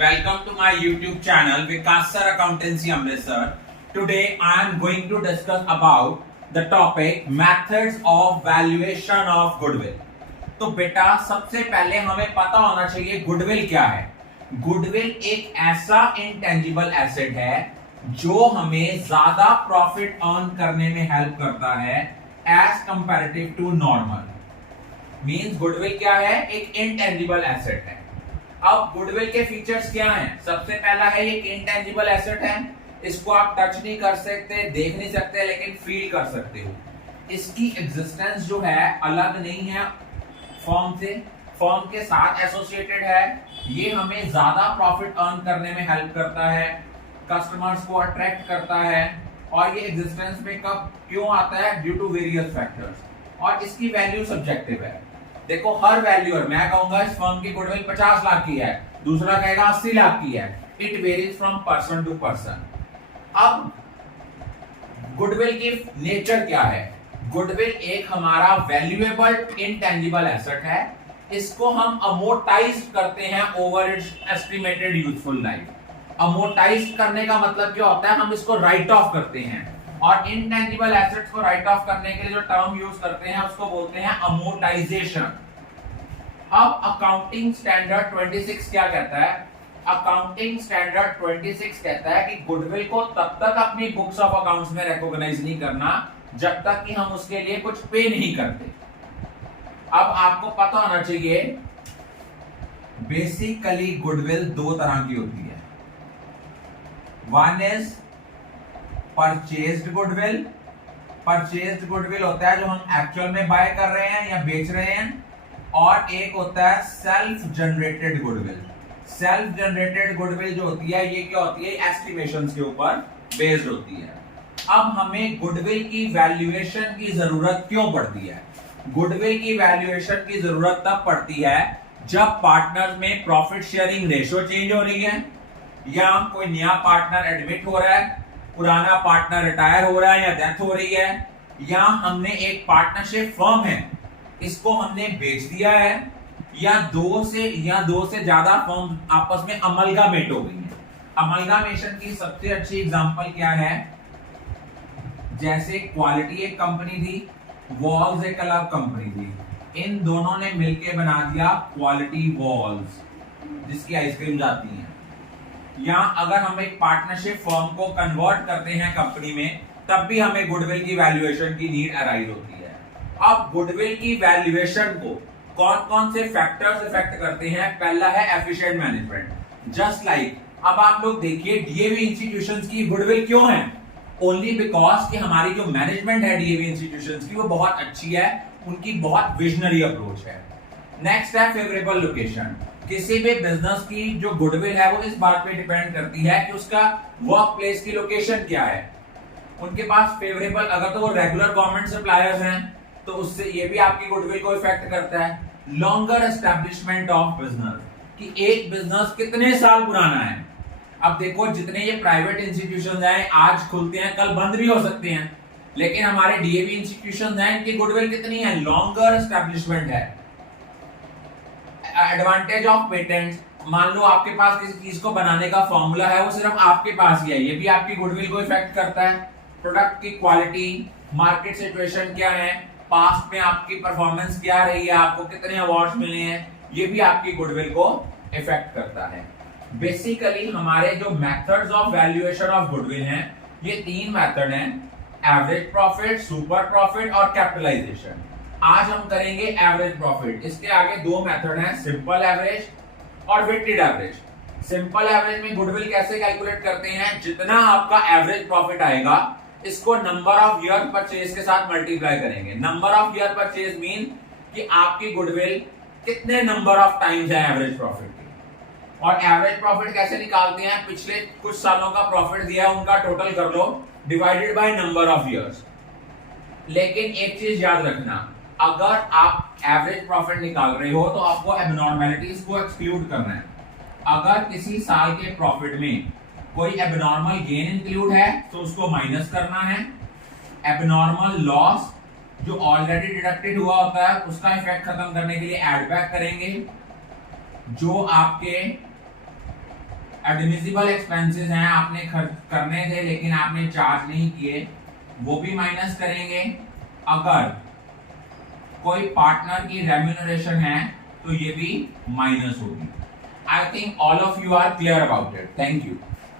Welcome to my YouTube channel Vikas Sir Accountancy Amritsar. Today I am going to discuss about the topic methods of valuation of goodwill. तो बेटा सबसे पहले हमें पता होना चाहिए गुडविल क्या है। गुडविल एक ऐसा इंटेंजिबल एसेट है जो हमें ज्यादा प्रॉफिट अर्न करने में हेल्प करता है as comparative to normal. Means goodwill क्या है, एक इंटेंजिबल एसेट है। अब गुडविल के फीचर्स क्या हैं? सबसे पहला है एक इंटेंजिबल एसेट है, इसको आप टच नहीं कर सकते, देख नहीं सकते, लेकिन फील कर सकते हो। इसकी एग्जिस्टेंस जो है अलग नहीं है फर्म से, फर्म के साथ एसोसिएटेड है। ये हमें ज्यादा प्रॉफिट अर्न करने में हेल्प करता है, कस्टमर्स को अट्रैक्ट करता है। और ये एग्जिस्टेंस में कब क्यों आता है? Due to various factors. और इसकी वैल्यू सब्जेक्टिव है। देखो हर वैल्यूअर, मैं कहूंगा इस फर्म की गुडविल 50 लाख की है, दूसरा कहेगा 80 लाख की है। It varies from person to person. अब गुडविल की नेचर क्या है? गुडविल एक हमारा वैल्यूएबल इंटेंजिबल एसेट है। इसको हम अमोर्टाइज करते हैं over it's estimated useful life. Amortise करने का मतलब क्या होता है? हम इसको राइट ऑफ करते हैं। और इंटेंजिबल एसेट्स को राइट ऑफ करने के लिए जो टर्म यूज करते हैं उसको बोलते हैं अमोर्टाइजेशन। अब अकाउंटिंग स्टैंडर्ड 26 क्या कहता है? अकाउंटिंग स्टैंडर्ड 26 कहता है कि गुडविल को तब तक अपनी बुक्स ऑफ अकाउंट्स में रिकॉग्नाइज नहीं करना जब तक कि हम उसके लिए कुछ पे नहीं करते। अब आपको पता होना चाहिए बेसिकली गुडविल दो तरह की होती है। One is purchased goodwill. Purchased goodwill होता है जो हम एक्चुअल में बाय कर रहे हैं या बेच रहे हैं। और एक होता है self generated goodwill. Self generated goodwill जो होती है ये क्या होती है? एस्टिमेशंस के ऊपर बेस्ड होती है। अब हमें गुडविल की वैल्यूएशन की जरूरत क्यों पड़ती है? गुडविल की वैल्यूएशन की जरूरत तब पड़ती है जब पार्टनर में प्रॉफिट शेयरिंग रेशियो चेंज हो रही है, या कोई नया पार्टनर एडमिट हो रहा है, पुराना पार्टनर रिटायर हो रहा है या डेथ हो रही है, या हमने एक पार्टनरशिप फर्म है इसको हमने बेच दिया है, या दो से ज्यादा फर्म आपस में अमलगामेट हो गई है। अमलगामेशन की सबसे अच्छी एग्जांपल क्या है? जैसे क्वालिटी एक कंपनी थी, वॉल्स एक अलग कंपनी थी। इन दोनों ने मिलकर बना दिया क्वालिटी वॉल्स जिसकी आइसक्रीम जाती है। या अगर हम एक पार्टनरशिप फर्म को कन्वर्ट करते हैं कंपनी में, तब भी हमें गुडविल की वैल्यूएशन की नीड अराइज होती है। अब गुडविल की वैल्यूएशन को कौन कौन से फैक्टर्स इफेक्ट करते हैं? पहला है एफिशिएंट मैनेजमेंट। जस्ट लाइक अब आप लोग देखिए डीएवी इंस्टीट्यूशंस की गुडविल क्यों है? ओनली बिकॉज कि हमारी जो मैनेजमेंट है डीएवी इंस्टीट्यूशंस की वो बहुत अच्छी है, उनकी बहुत विजनरी अप्रोच है। नेक्स्ट है फेवरेबल लोकेशन। किसी भी बिजनेस की जो गुडविल है वो इस बात पे डिपेंड करती है कि उसका वर्क प्लेस की लोकेशन क्या है। उनके पास फेवरेबल, अगर तो वो रेगुलर गवर्नमेंट सप्लायर्स हैं तो उससे ये भी आपकी गुडविल को इफेक्ट करता है। लॉन्गर एस्टैब्लिशमेंट ऑफ बिजनेस, कि एक बिजनेस कितने साल पुराना है। अब देखो जितने ये प्राइवेट इंस्टीट्यूशंस हैं आज खुलते हैं कल बंद भी हो सकते हैं, लेकिन हमारे डीएवी इंस्टीट्यूशंस हैं इनकी गुडविल कितनी है? लॉन्गर एस्टैब्लिशमेंट है। एडवांटेज ऑफ पेटेंट, मान लो आपके पास किसी चीज को बनाने का फॉर्मूला है वो सिर्फ आपके पास ही है, ये भी आपकी गुडविल को इफेक्ट करता है। प्रोडक्ट की क्वालिटी, मार्केट सिचुएशन क्या है, पास्ट में आपकी परफॉर्मेंस क्या रही है, आपको कितने अवार्ड्स मिले हैं, ये भी आपकी गुडविल को इफेक्ट करता है। बेसिकली हमारे जो methods of valuation of goodwill हैं ये तीन मेथड हैं, एवरेज प्रॉफिट, सुपर प्रॉफिट और कैपिटलाइजेशन। आज हम करेंगे एवरेज प्रॉफिट। इसके आगे दो मेथड हैं, सिंपल एवरेज और वेटेड एवरेज। सिंपल एवरेज में गुडविल कैसे कैलकुलेट करते हैं? जितना आपका एवरेज प्रॉफिट आएगा इसको नंबर ऑफ ईयर परचेज के साथ मल्टीप्लाई करेंगे। Number of year purchase mean कि आपकी गुडविल कितने नंबर ऑफ टाइम्स है एवरेज प्रॉफिट की। और एवरेज प्रॉफिट कैसे निकालते हैं? पिछले कुछ सालों का प्रॉफिट दिया है उनका टोटल कर लो divided by number of years. लेकिन एक चीज याद रखना, अगर आप एवरेज प्रॉफिट निकाल रहे हो तो आपको एबनॉर्मैलिटीज को एक्सक्लूड करना है। अगर किसी साल के प्रॉफिट में कोई एबनॉर्मल गेन इंक्लूड है तो उसको माइनस करना है। एबनॉर्मल लॉस जो ऑलरेडी डिडक्टेड हुआ होता है उसका इफेक्ट खत्म करने के लिए एड बैक करेंगे। जो आपके एडमिसिबल एक्सपेंसेस हैं, आपने खर्च करने थे लेकिन आपने चार्ज नहीं किए, वो भी माइनस करेंगे। अगर कोई पार्टनर की रेम्यूनरेशन है तो ये भी माइनस होगी। I think all of you are clear about it. Thank you.